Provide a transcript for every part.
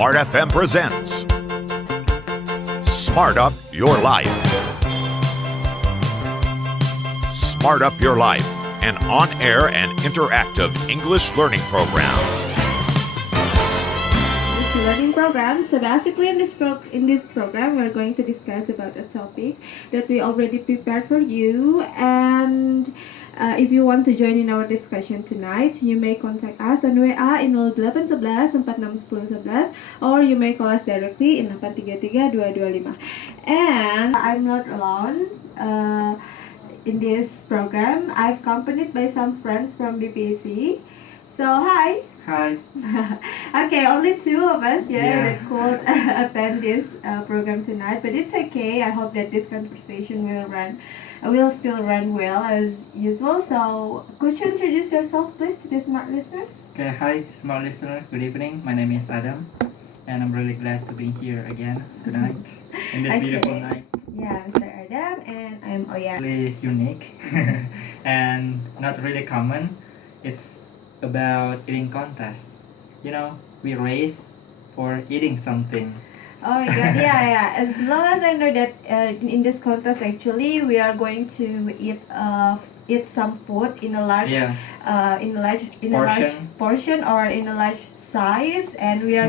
Smartfm presents Smart Up Your Life. Smart Up Your Life, an on-air and interactive English learning program. It's a learning program. So basically in this program we're going to discuss about a topic that we already prepared for you, and if you want to join in our discussion tonight, you may contact us on WA in 0811 461011, or you may call us directly in 833 225. And I'm not alone in this program. I'm accompanied by some friends from BPEC. So hi. Hi. Okay, only two of us that could attend this program tonight, but it's okay. I hope that this conversation will still run well as usual. So could you introduce yourself please to the smart listeners? Okay, hi smart listeners, good evening. My name is Adam and I'm really glad to be here again tonight in this beautiful night. Yeah, Mr. Adam, and I'm Oya. Really unique and not really common. It's about eating contest. You know, we race for eating something. Oh my god, yeah. As long as I know that in this contest actually we are going to eat some food in a large large portion or in a large size, and we are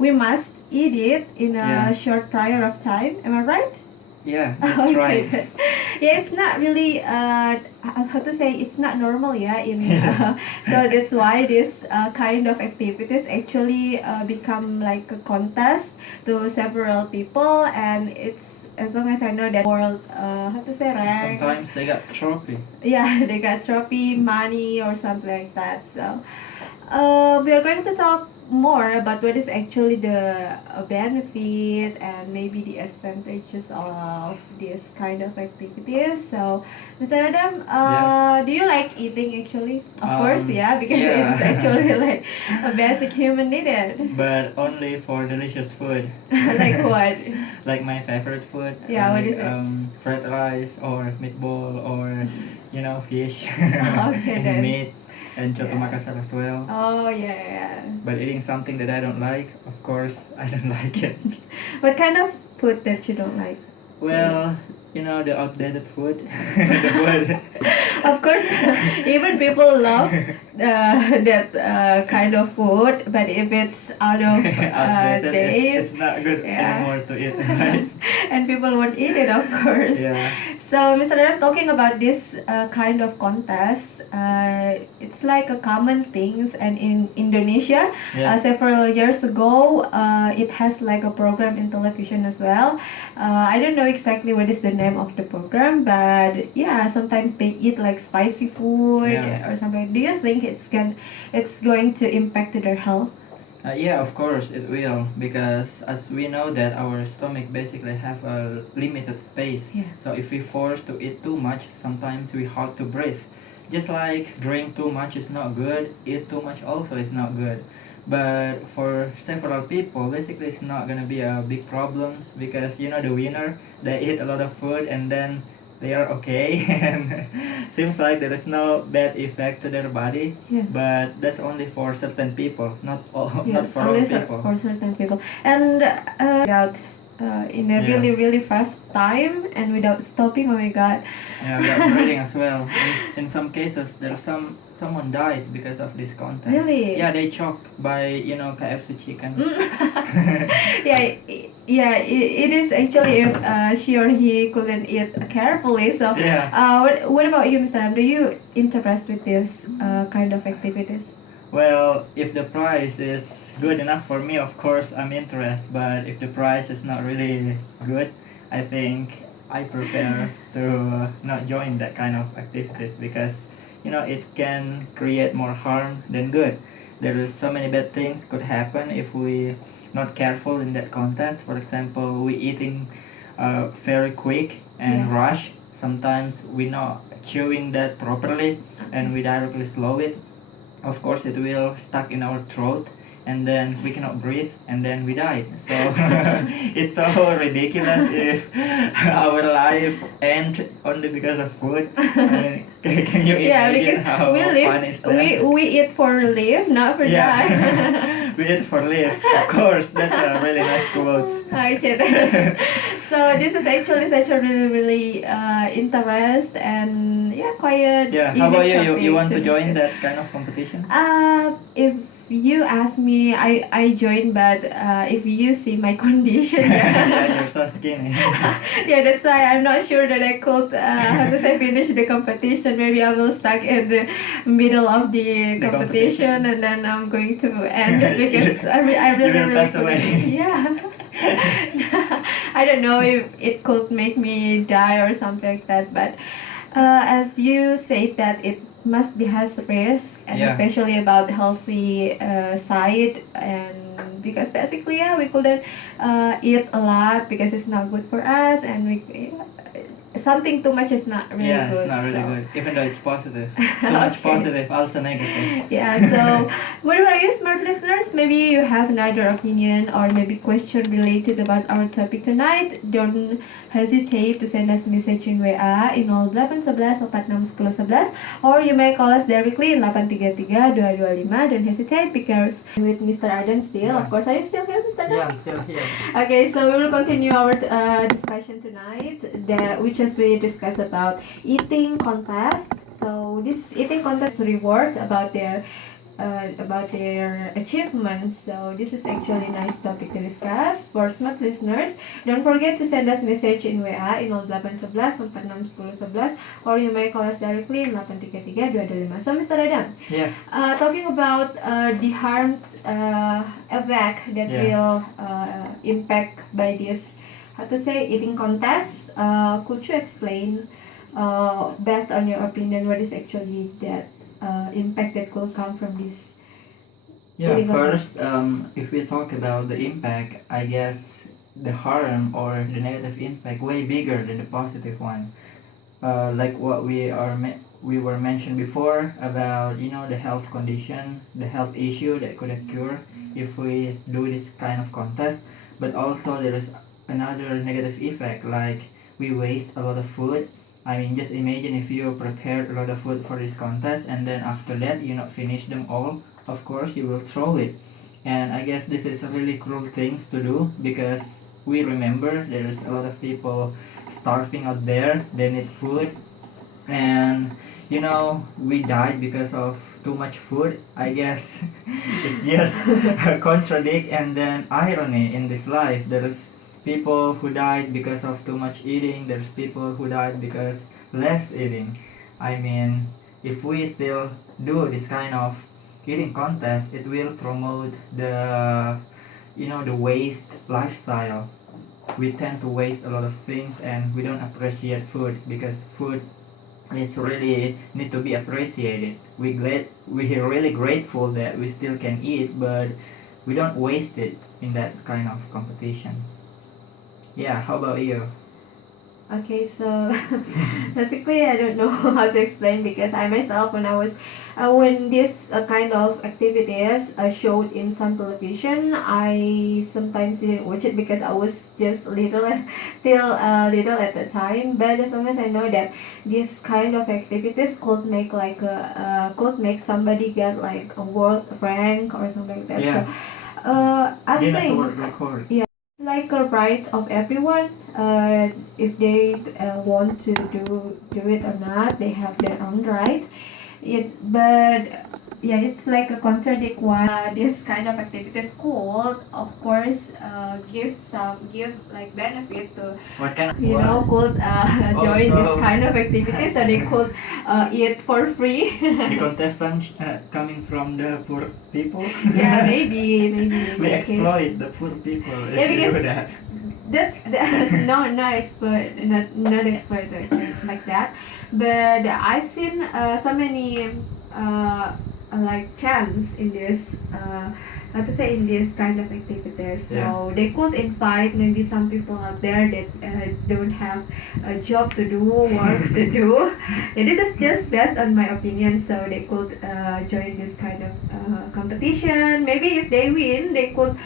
we must eat it in a short prior of time. Am I right? Yeah, that's right. Yeah, it's not really how to say, it's not normal so that's why this kind of activities actually become like a contest to several people, and it's, as long as I know that world how to say, rank. Sometimes they got trophy. Yeah, they got trophy, money or something like that. So we are going to talk more about what is actually the benefit and maybe the advantages of this kind of activities. So, Mr. Adam, do you like eating actually? Of course, because it's actually like a basic human needed. But only for delicious food. Like what? Like my favorite food. Yeah, like, what is it? Fried rice or meatball or fish. Okay, then. Meat. And Coto Makassar as well. Oh yeah. But eating something that I don't like, of course, I don't like it. What kind of food that you don't like? Well, the outdated food. The food. Of course, even people love that kind of food, but if it's out of date, it's not good anymore to eat, right? And people won't eat it, of course. Yeah. So, Mr. Adam, talking about this kind of contest, it's like a common thing, and in Indonesia, several years ago, it has like a program in television as well. I don't know exactly what is the name of the program, but sometimes they eat like spicy food or something. Do you think it's going to impact their health? Yeah, of course it will, because as we know that our stomach basically have a limited space. So if we force to eat too much, sometimes we hard to breathe. Just like drink too much is not good, eat too much also is not good. But for several people, basically it's not gonna be a big problem, because the winner, they eat a lot of food and then they are okay, and seems like there is no bad effect to their body. But that's only for certain people, not not for all people. For certain people, and in a really fast time and without stopping. Oh my god. Yeah, without breathing as well. In some cases, there's someone died because of this contest. Really? Yeah, they choked by KFC chicken. It is actually if she or he couldn't eat carefully. So what about you, Mr. Sam? Do you interest with this kind of activities? Well, if the price is good enough for me, of course I'm interested. But if the price is not really good, I think I prefer to not join that kind of activities, because it can create more harm than good. There is so many bad things could happen if we not careful in that contest. For example, we eating very quick and rush. Sometimes we not chewing that properly and we directly swallow it. Of course, it will stuck in our throat and then we cannot breathe, and then we die. So it's so ridiculous if our life ends only because of food. Can you imagine how fun is that? We eat for live, not for die. We eat for live. Of course, that's a really nice quote. Okay. So this is actually such a really interest and quiet. Yeah. How about you? topic You want to discuss. join that kind of competition? If you ask me, I join, but if you see my condition, Yeah, you're so skinny. yeah, that's why I'm not sure that I could how to say finish the competition. Maybe I will stuck in the middle of the competition, and then I'm going to end it because I You really will pass away. yeah. I don't know if it could make me die or something like that, but as you say that it must be has risk, and Yeah. especially about healthy side, and because basically we couldn't eat a lot because it's not good for us, and we something too much is not really Yeah, good. it's not really so. good. Even though it's positive. Too much Okay. positive, also negative. Yeah, so what about you, smart listeners? Maybe you have another opinion or maybe question related about our topic tonight. Don't hesitate to send us message in WA in 0811 46 10 11, or you may call us directly in 833 225. Don't hesitate because with Mr. Adam still. Yeah. Of course, are you still here, Mr. Adam? Yeah, I'm still here. Okay, so we will continue our discussion tonight, which is we discuss about eating contest. So this eating contest rewards about their achievements. So this is actually a nice topic to discuss for smart listeners. Don't forget to send us message in WA in 0811 46 10 11, or you may call us directly in 833 225. So Mr. Adam, Yes. talking about the harm effect that Yeah. will impact by this, how to say, eating contest. Could you explain, based on your opinion, what is actually that impact that could come from this? Yeah, eating first, contest? if we talk about the impact, I guess the harm or the negative impact way bigger than the positive one. Like what we were mentioned before about the health condition, the health issue that could occur if we do this kind of contest. But also there is another negative effect, like we waste a lot of food. I mean, just imagine if you prepared a lot of food for this contest and then after that you not finish them all. Of course, you will throw it. And I guess this is a really cruel thing to do because we remember there is a lot of people starving out there. They need food, and we died because of too much food. I guess it's just a contradict and then irony in this life. There's people who died because of too much eating. There's people who died because less eating. I mean, if we still do this kind of eating contest, it will promote the the waste lifestyle. We tend to waste a lot of things and we don't appreciate food because food is really need to be appreciated. We're really grateful that we still can eat, but we don't waste it in that kind of competition. Yeah, how about you? Okay, so basically I don't know how to explain because I myself when this kind of activities showed in some television, I sometimes didn't watch it because I was just little at the time. But as long as I know that this kind of activities could make could make somebody get like a world rank or something like that. Yeah. So I Guinness think World Record. yeah, like a right of everyone. If they want to do it or not, they have their own right. But yeah, it's like a contradict one. This kind of activities could, of course, give like benefit to What kind of could join Also- this kind of activities, so they could eat for free. the contestants coming from the poor people? Yeah, maybe. We Okay. exploit the poor people if Yeah, we do because that. not expert, not expert like that. But I've seen so many like chants in this how to say, in this kind of activities. So Yeah. they could invite maybe some people out there that don't have a job to do, work to do. And this is just based on my opinion. So they could join this kind of competition. Maybe if they win, they could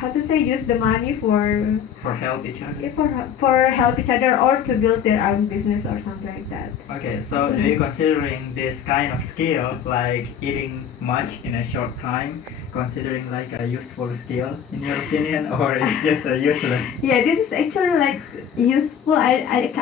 how to say, use the money For help each other. for help each other or to build their own business or something like that. Okay, so do you considering this kind of skill, like eating much in a short time, considering like a useful skill in your opinion, or it's just a useless? Yeah, this is actually like useful. I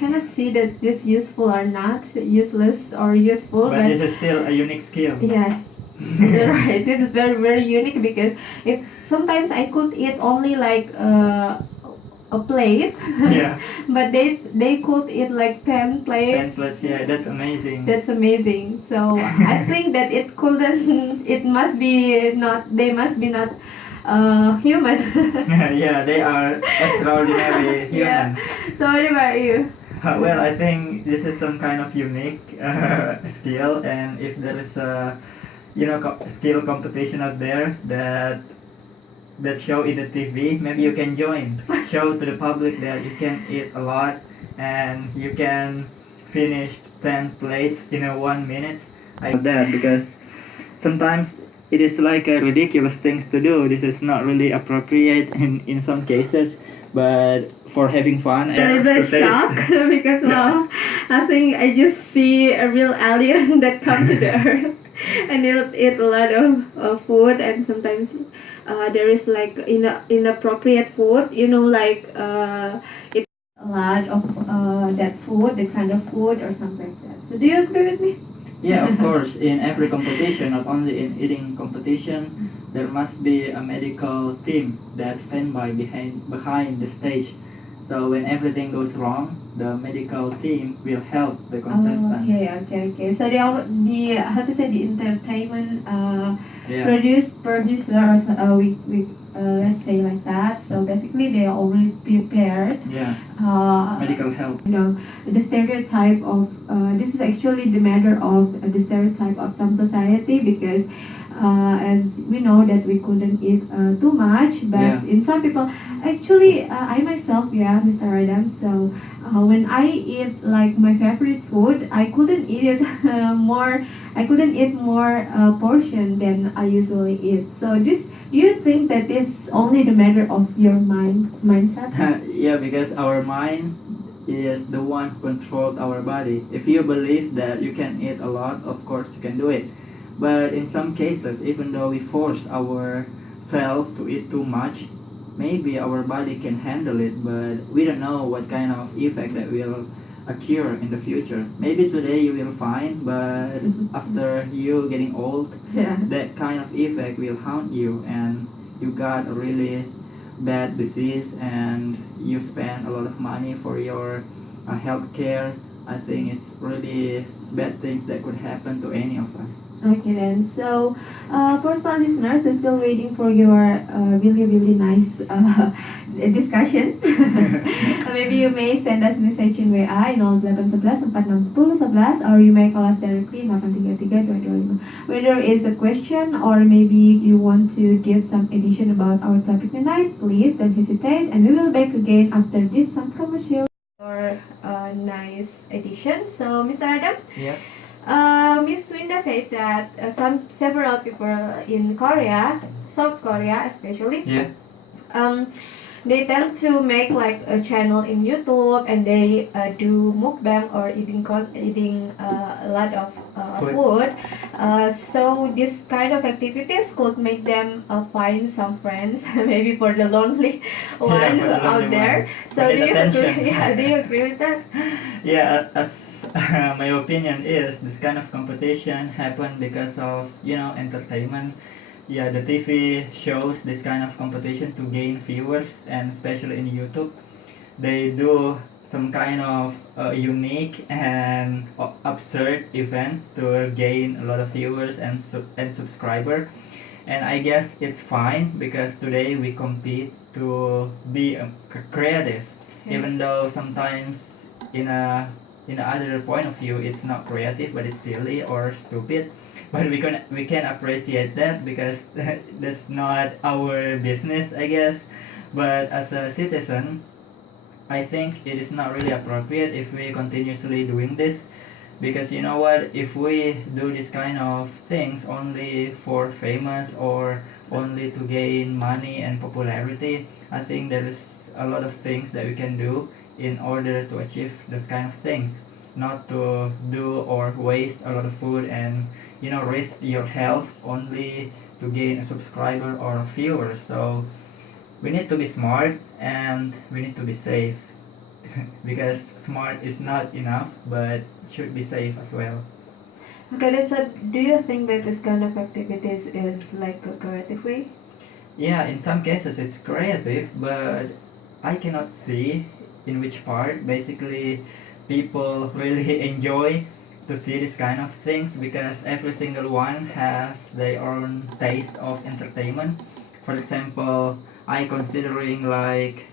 cannot see that this useful or not, useless or useful, But this is still a unique skill. yeah. You're right. This is very very unique because if sometimes I could eat only like a plate, Yeah. but they could eat like 10 plates. 10 plus, yeah, that's amazing. That's amazing. So I think that it couldn't. It must be not. They must be not human. Yeah, they are extraordinary human. Yeah. So what about you? Well, I think this is some kind of unique skill, and if there is a skill competition out there that show in the TV, maybe you can join. Show to the public that you can eat a lot and you can finish 10 plates in a 1 minute. I love that because sometimes it is like a ridiculous things to do. This is not really appropriate in some cases, but for having fun. It is a shock because now I think I just see a real alien that come to the earth and they'll eat a lot of food, and sometimes there is like inappropriate food, like it's a lot of that food, that kind of food or something like that. So do you agree with me? Yeah, of course. In every competition, not only in eating competition, there must be a medical team that stand by behind the stage. So when everything goes wrong, the medical team will help the contestant. Okay. So the how to say, the entertainment Yeah. producers, we let's say like that. So basically, they are already prepared. Yeah. Medical help. The stereotype of this is actually the matter of the stereotype of some society because as we know that we couldn't eat too much, but Yeah. in some people, actually, I myself, Mr. Adam. So when I eat like my favorite food, I couldn't eat it more. I couldn't eat more portion than I usually eat. So do you think that it's only the matter of your mindset? Yeah, because our mind is the one who controls our body. If you believe that you can eat a lot, of course you can do it. But in some cases, even though we force ourselves to eat too much, maybe our body can handle it, but we don't know what kind of effect that will occur in the future. Maybe today you will fine, but after you getting old, Yeah. that kind of effect will haunt you, and you got a really bad disease, and you spend a lot of money for your health care. I think it's really bad things that could happen to any of us. Okay then. So, for some listeners, we're still waiting for your really really nice discussion. Maybe you may send us message in WA 0811 4610 11, or you may call us directly 833 225. Whether it's a question or maybe you want to give some addition about our topic tonight, please don't hesitate, and we will back again after this some commercial or nice addition. So, Mr. Adam. Yes. Miss Winda said that several people in Korea, South Korea especially, Yeah. they tend to make like a channel in YouTube, and they do mukbang or eating a lot of food. So this kind of activities could make them find some friends, maybe for the lonely one for the out lonely there. one. So Need do you attention. agree? Yeah, do you agree with that? Yeah, as my opinion is this kind of competition happen because of entertainment. Yeah, the TV shows this kind of competition to gain viewers, and especially in YouTube, they do some kind of unique and absurd event to gain a lot of viewers and subscriber. And I guess it's fine because today we compete to be creative, even though sometimes in a other point of view it's not creative but it's silly or stupid. but we can appreciate that because that's not our business, I guess. But as a citizen, I think it is not really appropriate if we continuously doing this, because you know what, if we do this kind of things only for famous or only to gain money and popularity, I think there is a lot of things that we can do in order to achieve this kind of things, not to do or waste a lot of food and risk your health only to gain a subscriber or a viewer. So we need to be smart and we need to be safe because smart is not enough, but should be safe as well. Okay, then so do you think that this kind of activities is like a creative way? Yeah, in some cases it's creative, but I cannot see in which part basically people really enjoy to see this kind of things, because every single one has their own taste of entertainment. For example, I considering like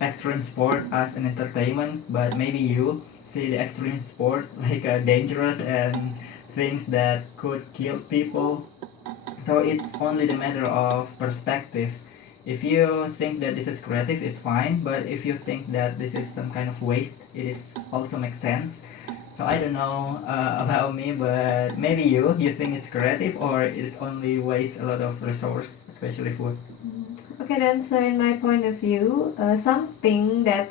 extreme sport as an entertainment, but maybe you see the extreme sport like dangerous and things that could kill people. So it's only the matter of perspective. If you think that this is creative, it's fine, but if you think that this is some kind of waste, it is also makes sense. So I don't know about me, but maybe you think it's creative or it's only waste a lot of resource, especially food. Okay, then so in my point of view, something that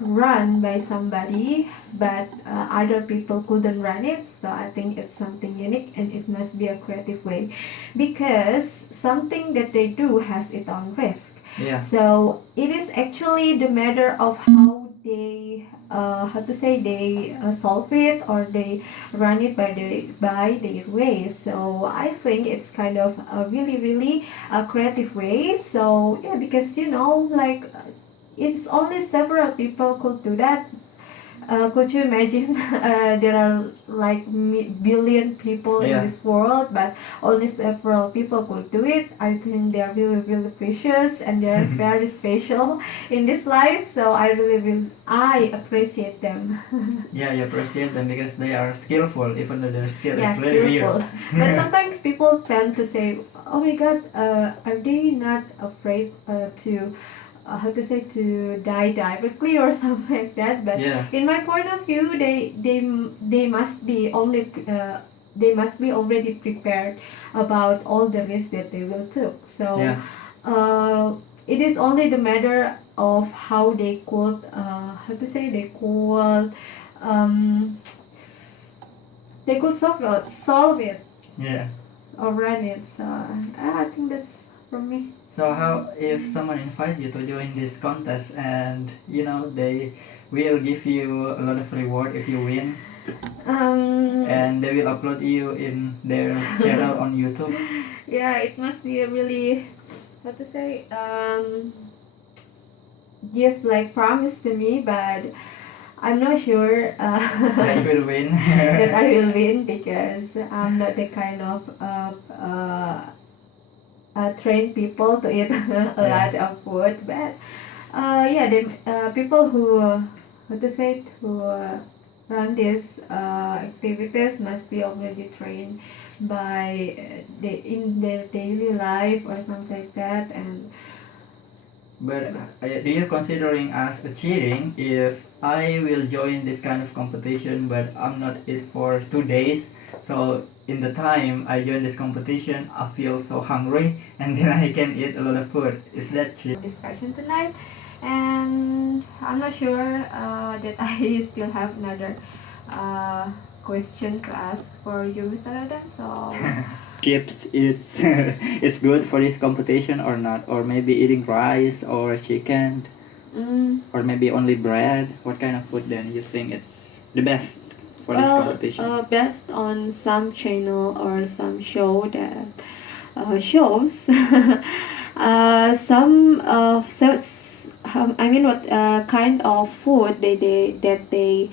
run by somebody but other people couldn't run it, so I think it's something unique and it must be a creative way, because something that they do has its own risk. Yeah. So it is actually the matter of how they solve it, or they run it by their way. So I think it's kind of a really a creative way. So yeah, because like it's only several people could do that. Could you imagine there are like billion people Yeah. in this world, but only several people could do it? I think they are really precious and they are very special in this life. So I appreciate them. Yeah, you appreciate them because they are skillful, even though their skill Yeah, is really skillful. weird. But sometimes people tend to say, "Oh my God, are they not afraid to die directly or something like that?" But Yeah. in my point of view, they must be already prepared about all the risks that they will take. So Yeah. it is only the matter of how they could solve it Yeah. or run it. So I think that's from me. So how if someone invites you to join this contest and they will give you a lot of reward if you win, and they will upload you in their channel on YouTube? Yeah, it must be a really give like promise to me, but I'm not sure That you will win. that I will win, because I'm not the kind of train people to eat a lot of food. But yeah, the people who run these activities must be already trained by in their daily life or something like that. And But do you considering as a cheating if I will join this kind of competition but I'm not eat for 2 days? So in the time I join this competition, I feel so hungry and then I can eat a lot of food. Is that cheat? discussion tonight, and I'm not sure that I still have another question to ask for you, Mr. Adam. So Chips is it's good for this competition or not? Or maybe eating rice or chicken or maybe only bread? What kind of food then you think it's the best for this competition? based on some channel or some show that shows some I mean what kind of food that they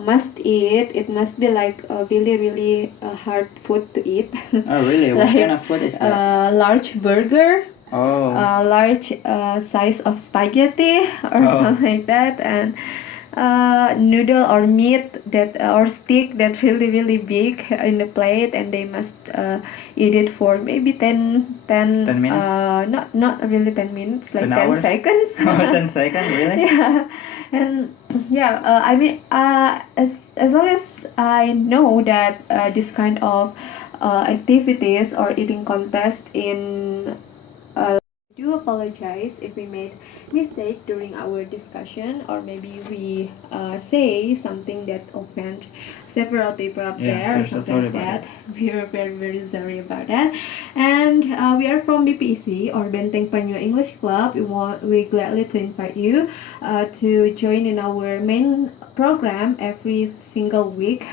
must eat. It must be like a really hard food to eat. Oh really? What Like, kind of food is that? Large burger, Oh. large size of spaghetti or Oh. something like that, and noodle or meat that or stick that's really big in the plate, and they must eat it for maybe 10 10 minutes? Not really 10 minutes, like 10 10 hours? seconds. 10 seconds, really? Yeah. And yeah, I mean, as long as I know that this kind of activities or eating contest in do apologize if we made mistake during our discussion, or maybe we say something that offend several people up there or we're so something sorry like about that. We are very sorry about that. And we are from BPEC or Benteng Panynyua English Club. We gladly to invite you to join in our main program every single week.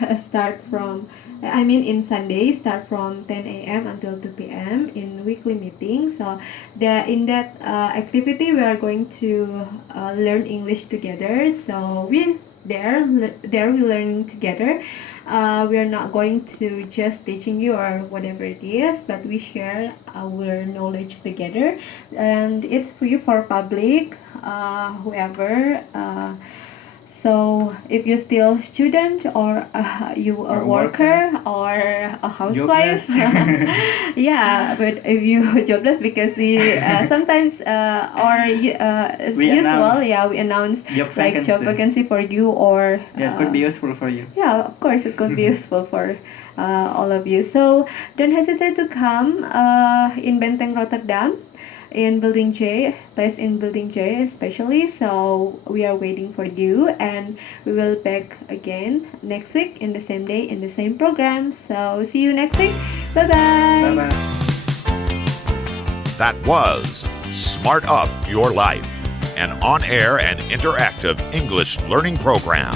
In Sunday, start from 10 a.m. until 2 p.m. in weekly meetings. So in that activity, we are going to learn English together. So we learning together. We are not going to just teaching you or whatever it is, but we share our knowledge together, and it's free for public, whoever. So if you're still student or you a Or worker or a housewife, yeah, but if you jobless, because we sometimes it's We usual, announce we announce job like job vacancy. vacancy for you, or Yeah, it could be useful for you. yeah, of course it could be useful for all of you. So don't hesitate to come in Benteng, Rotterdam, in Building J, placed in Building J especially. So we are waiting for you, and we will back again next week in the same day in the same program. So see you next week. Bye bye. Bye-bye. That was Smart Up Your Life, an on-air and interactive English learning program.